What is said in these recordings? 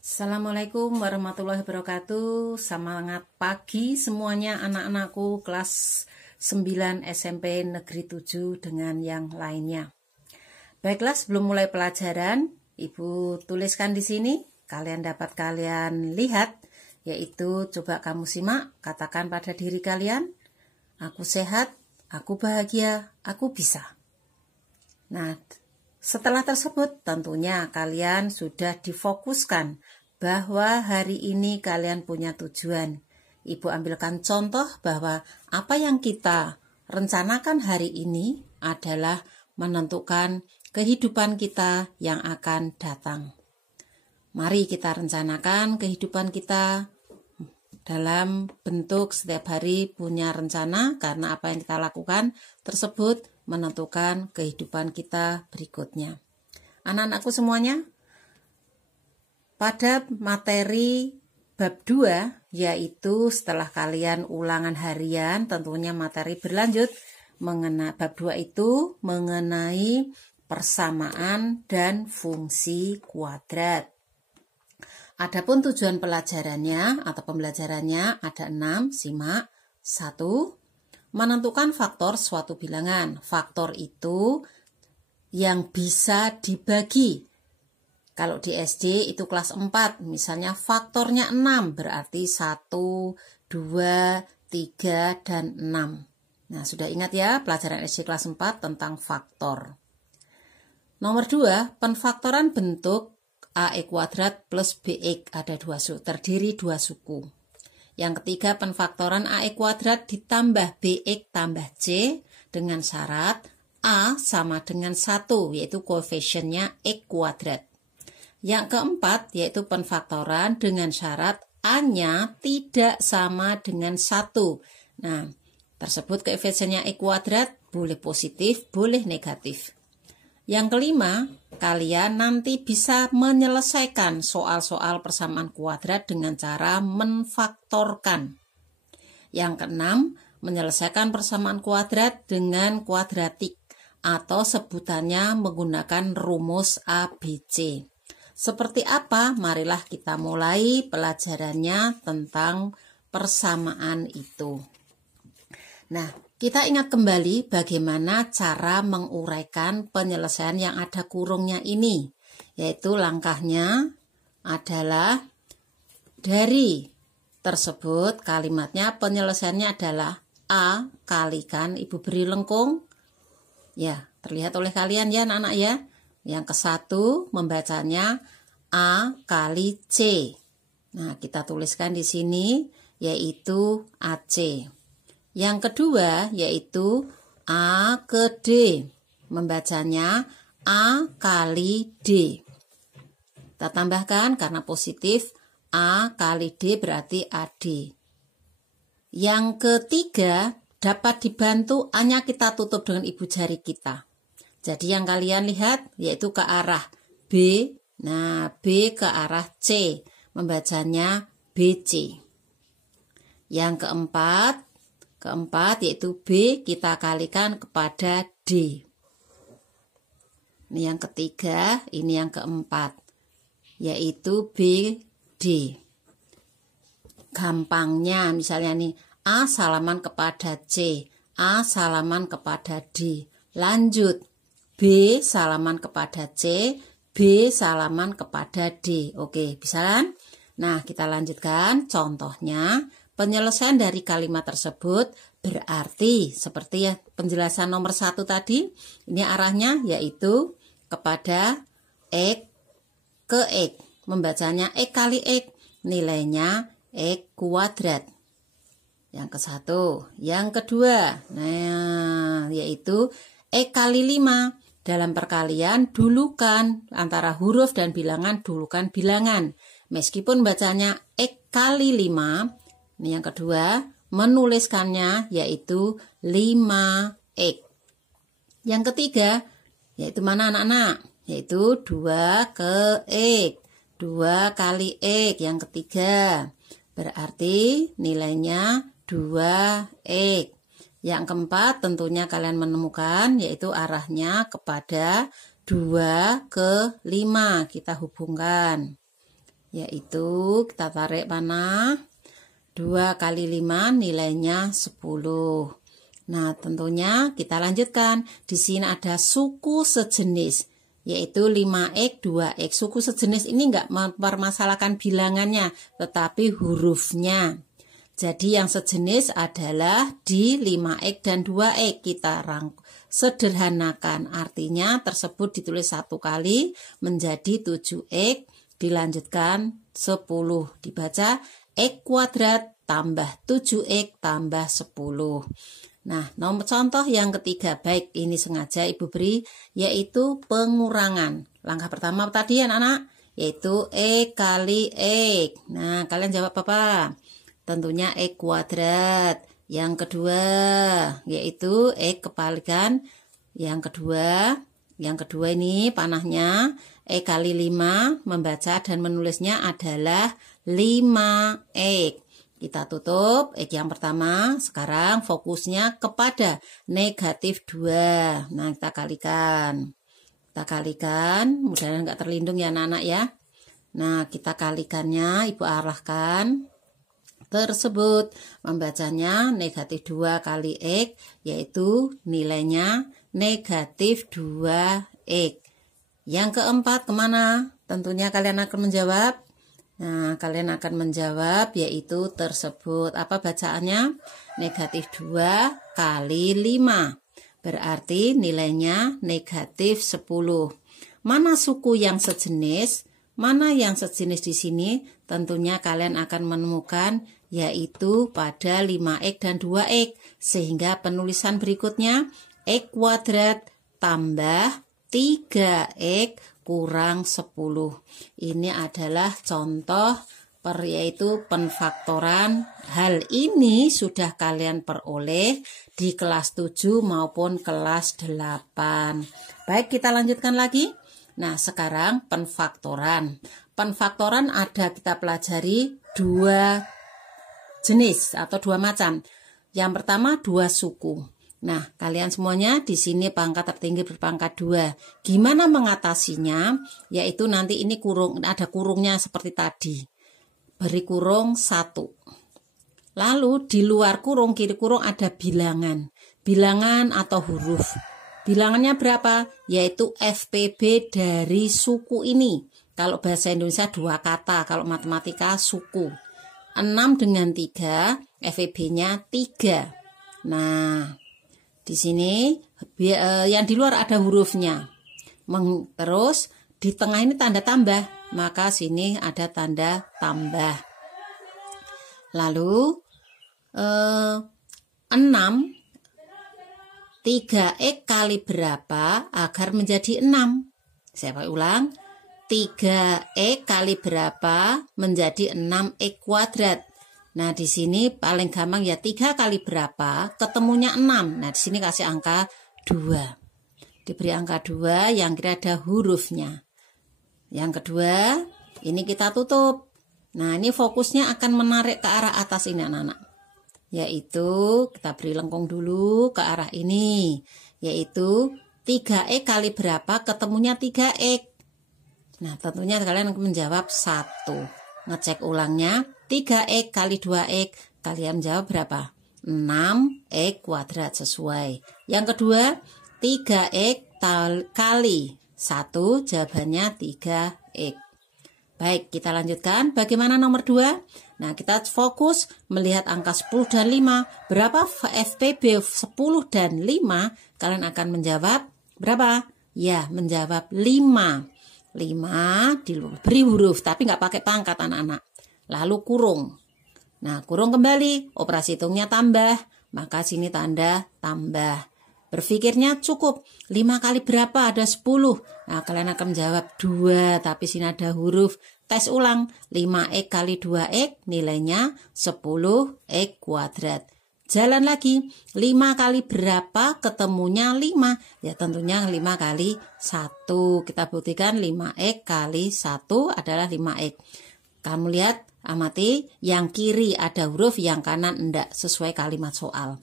Assalamualaikum warahmatullahi wabarakatuh. Semangat pagi semuanya anak-anakku kelas 9 SMP Negeri 7 dengan yang lainnya. Baiklah, sebelum mulai pelajaran, Ibu tuliskan di sini. Kalian dapat kalian lihat, yaitu coba kamu simak, katakan pada diri kalian, aku sehat, aku bahagia, aku bisa. Nah, setelah tersebut tentunya kalian sudah difokuskan bahwa hari ini kalian punya tujuan. Ibu ambilkan contoh bahwa apa yang kita rencanakan hari ini adalah menentukan kehidupan kita yang akan datang. Mari kita rencanakan kehidupan kita dalam bentuk setiap hari punya rencana, karena apa yang kita lakukan tersebut menentukan kehidupan kita berikutnya. Anak-anakku semuanya, pada materi bab 2, yaitu setelah kalian ulangan harian, tentunya materi berlanjut mengenai bab 2 itu mengenai persamaan dan fungsi kuadrat. Adapun tujuan pelajarannya atau pembelajarannya ada 6, simak. 1. Menentukan faktor suatu bilangan. Faktor itu yang bisa dibagi. Kalau di SD itu kelas 4, misalnya faktornya 6, berarti 1, 2, 3, dan 6. Nah, sudah ingat ya pelajaran SD kelas 4 tentang faktor. Nomor 2, penfaktoran bentuk AE kuadrat plus BX ada terdiri dua suku. Yang ketiga, penfaktoran AE kuadrat ditambah BX tambah C dengan syarat A sama dengan 1, yaitu koefisiennya X kuadrat. Yang keempat, yaitu penfaktoran dengan syarat A-nya tidak sama dengan 1. Nah, tersebut koefisiennya X kuadrat boleh positif, boleh negatif. Yang kelima, kalian nanti bisa menyelesaikan soal-soal persamaan kuadrat dengan cara menfaktorkan. Yang keenam, menyelesaikan persamaan kuadrat dengan kuadratik atau sebutannya menggunakan rumus ABC. Seperti apa? Marilah kita mulai pelajarannya tentang persamaan itu. Nah, kita ingat kembali bagaimana cara menguraikan penyelesaian yang ada kurungnya ini. Yaitu langkahnya adalah dari tersebut kalimatnya penyelesaiannya adalah A kalikan, Ibu beri lengkung. Ya, terlihat oleh kalian ya anak-anak ya. Yang ke-1 membacanya A kali C. Nah, kita tuliskan di sini yaitu AC. Yang kedua yaitu A ke D. Membacanya A kali D. Kita tambahkan karena positif A kali D berarti AD. Yang ketiga dapat dibantu hanya kita tutup dengan ibu jari kita. Jadi yang kalian lihat yaitu ke arah B. Nah, B ke arah C. Membacanya BC. Yang keempat yaitu B kita kalikan kepada D. Ini yang ketiga, ini yang keempat, yaitu BD. Gampangnya misalnya nih, A salaman kepada C, A salaman kepada D. Lanjut, B salaman kepada C, B salaman kepada D. Oke, bisa kan? Nah, kita lanjutkan contohnya. Penyelesaian dari kalimat tersebut berarti seperti ya penjelasan nomor 1 tadi, ini arahnya yaitu kepada X ke X. Membacanya X kali X, nilainya X kuadrat. Yang ke-1. Yang kedua, nah yaitu X kali 5. Dalam perkalian dulukan antara huruf dan bilangan, dulukan bilangan. Meskipun bacanya X kali 5, ini yang kedua, menuliskannya yaitu 5X. Yang ketiga, yaitu mana anak-anak? Yaitu 2 ke X. 2 kali X yang ketiga. Berarti nilainya 2X. Yang keempat tentunya kalian menemukan yaitu arahnya kepada 2 ke 5. Kita hubungkan. yaitu kita tarik panah. 2 kali 5 nilainya 10. Nah, tentunya kita lanjutkan. Di sini ada suku sejenis, yaitu 5x, 2x. Suku sejenis ini enggak mempermasalahkan bilangannya, tetapi hurufnya. Jadi yang sejenis adalah di 5x dan 2x. Kita sederhanakan. Artinya tersebut ditulis 1 kali menjadi 7x. Dilanjutkan 10. Dibaca x kuadrat tambah 7x tambah 10. Nah, nomor contoh yang ketiga, baik ini sengaja Ibu beri, yaitu pengurangan. Langkah pertama tadi ya anak-anak, yaitu x kali x. Nah, kalian jawab apa? Tentunya x kuadrat. Yang kedua, yaitu x kepalikan. Yang kedua ini panahnya, x kali 5, membaca dan menulisnya adalah 5x. Kita tutup X yang pertama. Sekarang fokusnya kepada negatif 2. Nah, kita kalikan. Mudah-mudahan nggak terlindung ya anak-anak ya. Nah, kita kalikannya, Ibu arahkan. Tersebut membacanya negatif 2 kali X, yaitu nilainya negatif 2X. Yang keempat kemana? Tentunya kalian akan menjawab. Nah, kalian akan menjawab yaitu tersebut. Apa bacaannya? Negatif 2 kali 5. Berarti nilainya negatif 10. Mana suku yang sejenis? Mana yang sejenis di sini? Tentunya kalian akan menemukan yaitu pada 5x dan 2x. Sehingga penulisan berikutnya x kuadrat tambah 3x kurang 10. Ini adalah contoh yaitu penfaktoran. Hal ini sudah kalian peroleh di kelas 7 maupun kelas 8. Baik, kita lanjutkan lagi. Nah, sekarang penfaktoran. Penfaktoran ada kita pelajari 2 jenis atau 2 macam. Yang pertama 2 suku. Nah, kalian semuanya di sini pangkat tertinggi berpangkat 2. Gimana mengatasinya? Yaitu nanti ini ada kurungnya seperti tadi. Beri kurung 1. Lalu di luar kurung, kiri kurung ada bilangan. Bilangan atau huruf. Bilangannya berapa? Yaitu FPB dari suku ini. Kalau bahasa Indonesia 2 kata, kalau matematika suku. 6 dengan 3, FPB-nya 3. Nah, di sini yang di luar ada hurufnya. Terus di tengah ini tanda tambah, maka sini ada tanda tambah. Lalu 6 3x kali berapa agar menjadi 6? Saya ulang. 3x kali berapa menjadi 6x kuadrat. Nah, di sini paling gampang ya 3 kali berapa ketemunya 6. Nah, di sini kasih angka 2. Diberi angka 2 yang kira ada hurufnya. Yang kedua, ini kita tutup. Nah, ini fokusnya akan menarik ke arah atas ini anak-anak. Yaitu kita beri lengkung dulu ke arah ini. Yaitu 3x kali berapa ketemunya 3x. Nah, tentunya kalian akan menjawab 1. Ngecek ulangnya. 3x kali 2x, kalian jawab berapa? 6x kuadrat sesuai. Yang kedua, 3x kali 1, jawabannya 3x. Baik, kita lanjutkan. Bagaimana nomor 2? Nah, kita fokus melihat angka 10 dan 5. Berapa FPB 10 dan 5? Kalian akan menjawab berapa? Ya, menjawab 5. 5 diberi huruf, tapi nggak pakai pangkat anak-anak. Lalu kurung. Nah, kurung kembali, operasi hitungnya tambah, maka sini tanda tambah. Berpikirnya cukup, 5 kali berapa? Ada 10. Nah, kalian akan menjawab 2, tapi sini ada huruf. Tes ulang, 5x kali 2x, nilainya 10x kuadrat. Jalan lagi, 5 kali berapa ketemunya 5? Ya tentunya 5 kali 1. Kita buktikan 5x kali 1 adalah 5x. Kamu lihat, amati, yang kiri ada huruf, yang kanan enggak, sesuai kalimat soal.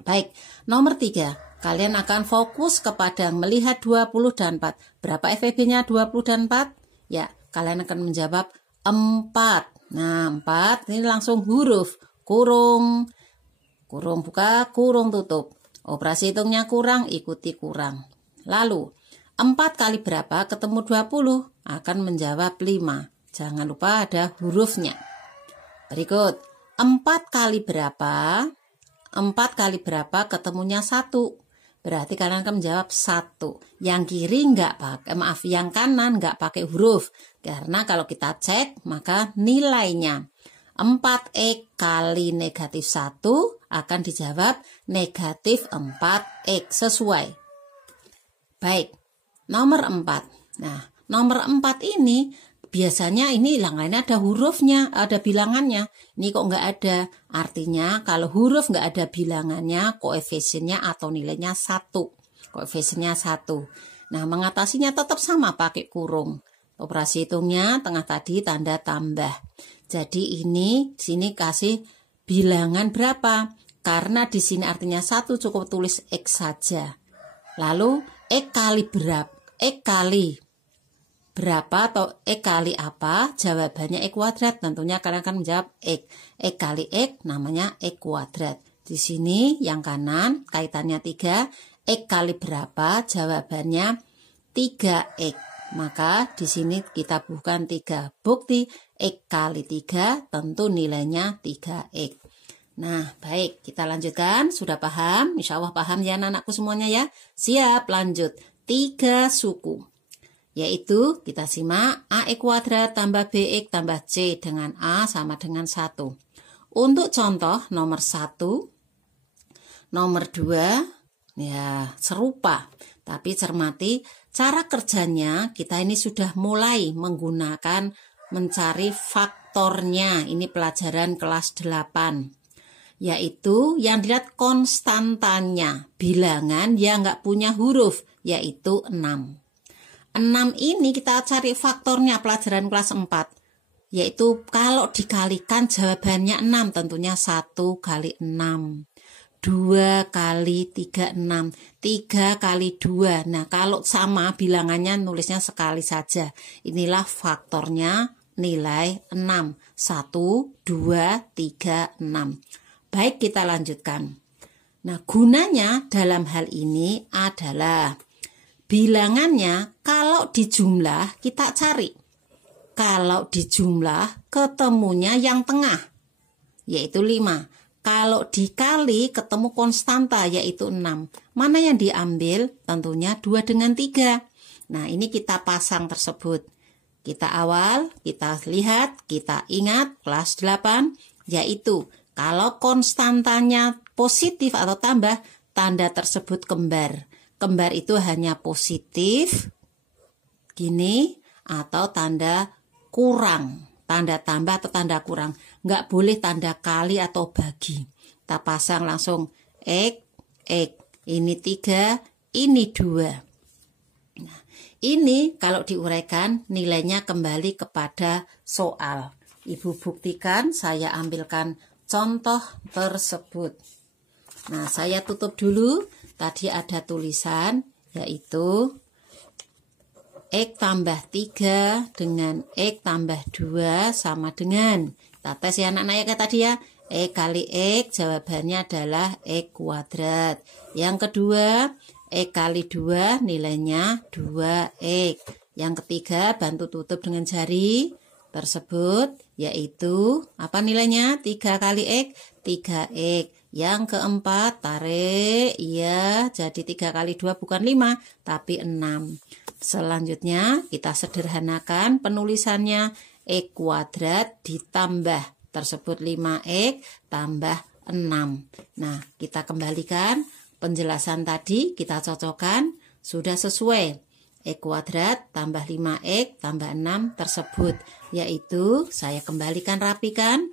Baik, nomor 3. Kalian akan fokus kepada melihat 20 dan 4. Berapa FPB-nya 20 dan 4? Ya, kalian akan menjawab 4. Nah, 4 ini langsung huruf. Kurung, kurung buka, kurung tutup. Operasi hitungnya kurang, ikuti kurang. Lalu, 4 kali berapa ketemu 20? Akan menjawab 5. Jangan lupa ada hurufnya. Berikut, 4 kali berapa? 4 kali berapa ketemunya 1? Berarti kalian akan menjawab 1. Yang kiri yang kanan nggak pakai huruf. Karena kalau kita cek, maka nilainya 4x kali negatif 1 akan dijawab negatif 4x. Sesuai. Baik, nomor 4. Nah, nomor 4 ini biasanya ini lainnya ada hurufnya, ada bilangannya. Ini kok nggak ada. Artinya kalau huruf nggak ada bilangannya, koefisiennya atau nilainya 1. Koefisiennya 1. Nah, mengatasinya tetap sama pakai kurung. Operasi hitungnya tengah tadi tanda tambah. Jadi ini sini kasih bilangan berapa? Karena di sini artinya 1 cukup tulis X saja. Lalu X kali berapa? X kali berapa atau X kali apa? Jawabannya X kuadrat. Tentunya kalian akan menjawab X. X kali X namanya X kuadrat. Di sini yang kanan kaitannya 3. X kali berapa? Jawabannya 3X. Maka di sini kita bukan 3. Bukti X kali 3 tentu nilainya 3X. Nah, baik, kita lanjutkan. Sudah paham? Insya Allah paham ya anak-anakku semuanya ya. Siap, lanjut. 3 suku. Yaitu kita simak AX kuadrat tambah BX tambah C dengan A sama dengan 1. Untuk contoh nomor 1, nomor 2, ya serupa. Tapi cermati cara kerjanya kita ini sudah mulai menggunakan mencari faktornya. Ini pelajaran kelas 8. Yaitu yang dilihat konstantanya, bilangan yang nggak punya huruf, yaitu 6. 6 ini kita cari faktornya pelajaran kelas 4. Yaitu kalau dikalikan jawabannya 6, tentunya 1 kali 6. 2 kali 3, 6. 3 kali 2. Nah, kalau sama bilangannya nulisnya sekali saja. Inilah faktornya nilai 6. 1, 2, 3, 6. Baik, kita lanjutkan. Nah, gunanya dalam hal ini adalah bilangannya kalau dijumlah kita cari. Kalau dijumlah ketemunya yang tengah, yaitu 5. Kalau dikali ketemu konstanta, yaitu 6. Mana yang diambil? Tentunya 2 dengan 3. Nah, ini kita pasang tersebut. Kita lihat, kita ingat kelas 8, yaitu kalau konstantanya positif atau tambah, tanda tersebut kembar. Kembar itu hanya positif, gini, atau tanda kurang. Tanda tambah atau tanda kurang. Nggak boleh tanda kali atau bagi. Kita pasang langsung X. Ini 3, ini 2. Nah, ini kalau diuraikan nilainya kembali kepada soal. Ibu buktikan, saya ambilkan contoh tersebut. Nah, saya tutup dulu. Tadi ada tulisan yaitu X tambah 3 dengan X tambah 2 sama dengan. Kita tes ya anak-anak ya kayak tadi ya. X kali X jawabannya adalah X kuadrat. Yang kedua, X kali 2 nilainya 2X. Yang ketiga, bantu tutup dengan jari tersebut, yaitu apa nilainya? 3 kali X, 3X. Yang keempat, tarik, iya, jadi 3 kali 2 bukan 5, tapi 6. Selanjutnya, kita sederhanakan penulisannya, X kuadrat ditambah tersebut 5X tambah 6. Nah, kita kembalikan penjelasan tadi, kita cocokkan, sudah sesuai. X kuadrat tambah 5X tambah 6 tersebut, yaitu saya kembalikan rapikan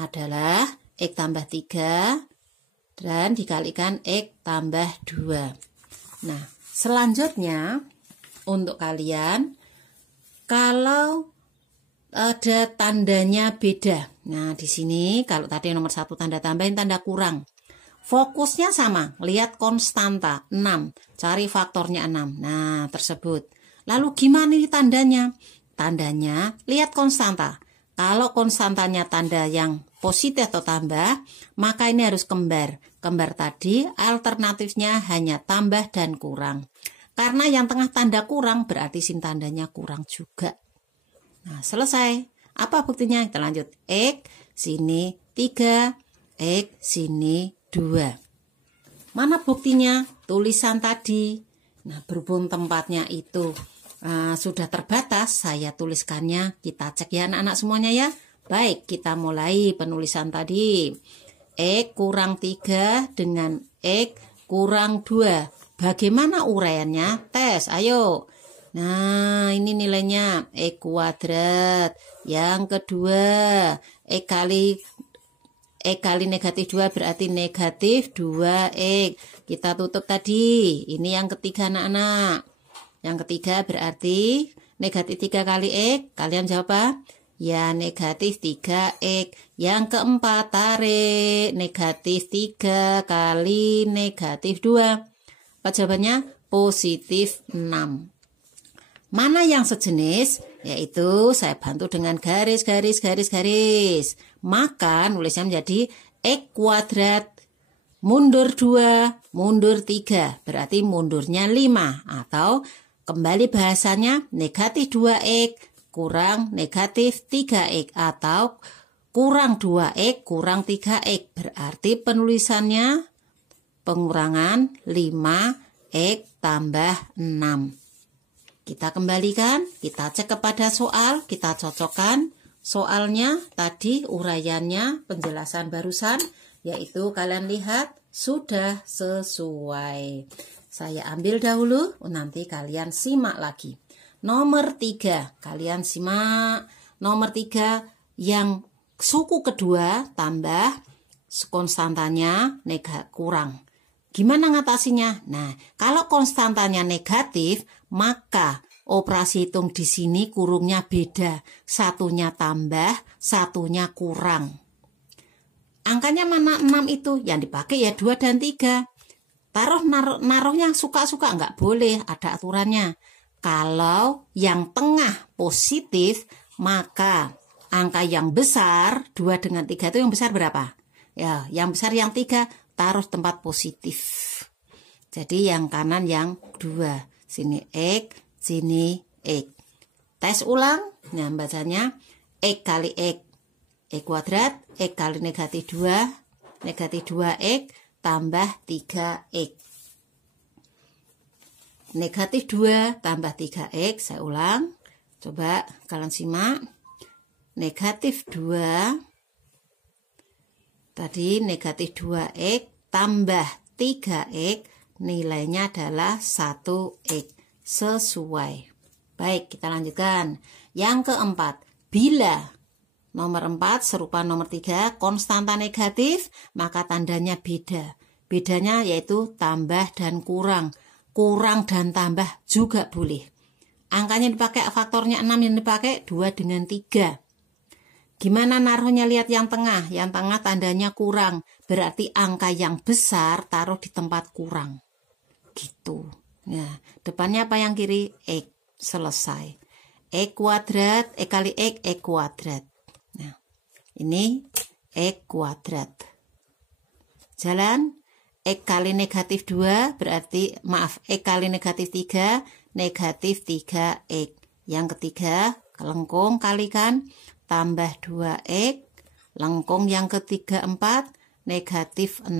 adalah X tambah 3 dan dikalikan X tambah 2. Nah, selanjutnya untuk kalian, kalau ada tandanya beda. Nah, di sini kalau tadi nomor 1 tanda tambahin, tanda kurang. Fokusnya sama, lihat konstanta 6, cari faktornya 6. Nah, tersebut. Lalu gimana nih tandanya? tandanya, lihat konstanta. Kalau konstantanya tanda yang positif atau tambah, maka ini harus kembar. Kembar tadi alternatifnya hanya tambah dan kurang. Karena yang tengah tanda kurang berarti sin tandanya kurang juga. Nah, selesai. Apa buktinya? Kita lanjut. X sini 3, X sini 2. Mana buktinya? Tulisan tadi. Nah, berhubung tempatnya itu sudah terbatas, saya tuliskannya. Kita cek ya anak-anak semuanya ya. Baik, kita mulai penulisan tadi. X kurang 3 dengan X kurang 2. Bagaimana uraiannya? Tes, ayo. Nah, ini nilainya X kuadrat. Yang kedua, X kali negatif 2 berarti negatif 2X. Kita tutup tadi. Ini yang ketiga anak-anak. Yang ketiga berarti negatif 3 kali X. Kalian jawab apa? Ya, negatif 3X. Yang keempat, tarik. Negatif 3 kali negatif 2. Apa jawabannya? Positif 6. Mana yang sejenis? Yaitu saya bantu dengan garis. Maka nulisnya menjadi X kuadrat mundur 2, mundur 3. Berarti mundurnya 5. Atau kembali bahasanya negatif 2X kurang negatif 3X. Atau kurang 2X kurang 3X. Berarti penulisannya pengurangan 5X tambah 6. Kita kembalikan, kita cek kepada soal, kita cocokkan soalnya tadi, uraiannya, penjelasan barusan, yaitu kalian lihat sudah sesuai. Saya ambil dahulu, nanti kalian simak lagi. Nomor 3, kalian simak. Nomor 3 yang suku kedua tambah konstantanya kurang. Gimana ngatasinya? Nah, kalau konstantanya negatif, maka operasi hitung di sini kurungnya beda. Satunya tambah, satunya kurang. Angkanya mana 6 itu? Yang dipakai ya 2 dan 3. Naruhnya suka-suka, nggak boleh, ada aturannya. Kalau yang tengah positif, maka angka yang besar, 2 dengan 3 itu yang besar berapa? Ya, yang besar yang 3, taruh tempat positif. Jadi yang kanan yang 2. Sini X, sini X. Tes ulang. Nah, bacanya X kali X. X kuadrat, X kali negatif 2. Negatif 2X tambah 3X. Negatif 2 tambah 3X. Saya ulang. Coba kalian simak. Negatif 2. Tadi negatif 2X tambah 3X, nilainya adalah 1X. Sesuai. Baik, kita lanjutkan. Yang keempat, bila nomor 4 serupa nomor 3, konstanta negatif, maka tandanya beda. Bedanya yaitu tambah dan kurang. Kurang dan tambah juga boleh. Angkanya dipakai, faktornya 6 yang dipakai 2 dengan 3. Gimana naruhnya? Lihat yang tengah. Yang tengah tandanya kurang. Berarti angka yang besar taruh di tempat kurang. Gitu. Nah, depannya apa yang kiri? X. Selesai. X kuadrat, X kali X, X kuadrat. Nah, ini X kuadrat. Jalan. X kali negatif 2 berarti, maaf, X kali negatif 3, negatif 3X. Yang ketiga, lengkung kalikan. Tambah 2X, lengkung yang ketiga 4, negatif 6.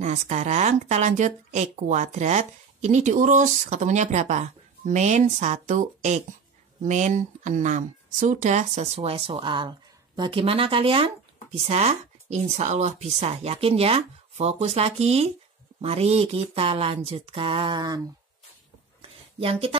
Nah, sekarang kita lanjut X kuadrat. Ini diurus, ketemunya berapa? Min 1X, min 6. Sudah sesuai soal. Bagaimana kalian? Bisa? Insya Allah bisa. Yakin ya? Fokus lagi. Mari kita lanjutkan. Yang kita